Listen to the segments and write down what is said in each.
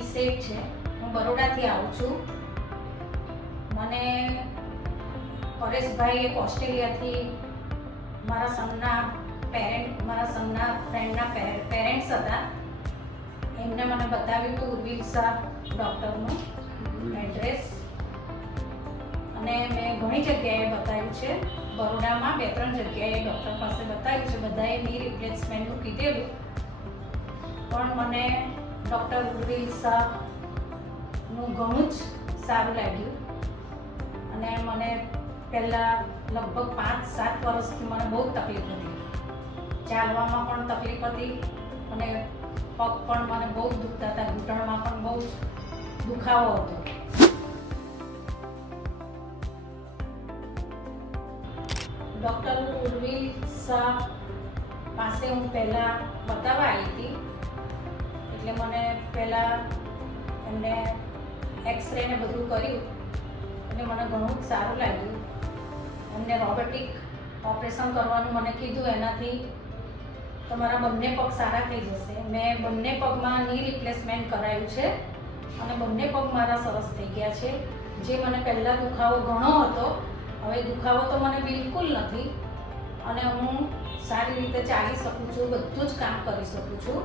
પિંકી શેઠ છે. હું બરોડાથી આવું છું. મને પરેશભાઈ એક ઓસ્ટ્રેલિયાથી મારા સનના પેરેન્ટ મારા સનના ફ્રેન્ડના પેરેન્ટ્સ હતા. એમને મને બતાવ્યું હતું ઉર્વિલ શાહ ડૉક્ટરનું એડ્રેસ. અને મેં ઘણી જગ્યાએ બતાવ્યું છે. બરોડામાં બે ત્રણ જગ્યાએ ડૉક્ટર પાસે બતાવ્યું છે. બધાએ ની રિપ્લેસમેન્ટનું કીધેલું. પણ મને ડૉક્ટર ઉર્વિલ શાહનું ઘણું જ સારું લાગ્યું. અને મને પહેલાં લગભગ પાંચ, સાત વર્ષથી મને બહુ તકલીફ હતી. ચાલવામાં પણ તકલીફ હતી અને પગ પણ મને બહુ દુખતા હતા, ઘૂંટણમાં પણ બહુ દુખાવો હતો. ડૉક્ટર ઉર્વી શાહ પાસે હું પહેલાં બતાવવા આવી હતી. એટલે મને પહેલાં એમને એક્સરે ને બધું કર્યું એટલે મને ઘણું જ સારું લાગ્યું. એમને રોબોટિક ઓપરેશન કરવાનું મને કીધું એનાથી તમારા બંને પગ સારા થઈ જશે. મેં બંને પગમાં ની રિપ્લેસમેન્ટ કરાયું છે અને બંને પગ મારા સરસ થઈ ગયા છે. જે મને પહેલાં દુખાવો ઘણો હતો, હવે દુખાવો તો મને બિલકુલ નથી અને હું સારી રીતે ચાલી શકું છું, બધું જ કામ કરી શકું છું.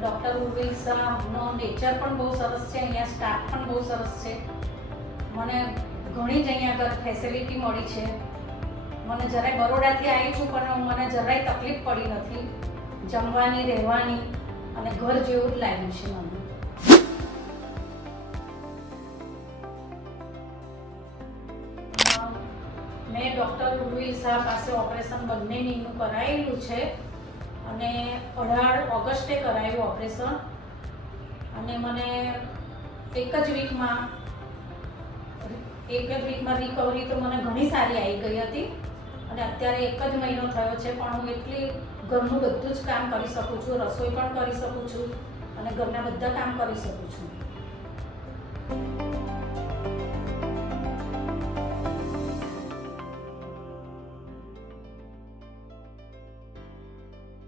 ડૉક્ટર ઉર્વિલ શાહનો નેચર પણ બહુ સરસ છે, અહીંયા સ્ટાફ પણ બહુ સરસ છે. મને ઘણી જ અહીંયા આગળ ફેસિલિટી મળી છે. મને જરાય બરોડાથી આવી છું, પણ મને જરાય તકલીફ પડી નથી. જમવાની, રહેવાની અને ઘર જેવું જ લાગ્યું છે મને. મેં ડૉક્ટર ઉર્વિલ શાહ પાસે ઓપરેશન બંને નીનું કરાયેલું છે. અને અઢાર ઓગસ્ટે કરાયું ઓપરેશન. અને મને એક જ વીકમાં, એક જ વીકમાં રિકવરી તો મને ઘણી સારી આવી ગઈ હતી. અને અત્યારે એક જ મહિનો થયો છે, પણ હું એટલી ઘરનું બધું જ કામ કરી શકું છું, રસોઈ પણ કરી શકું છું અને ઘરના બધા કામ કરી શકું છું.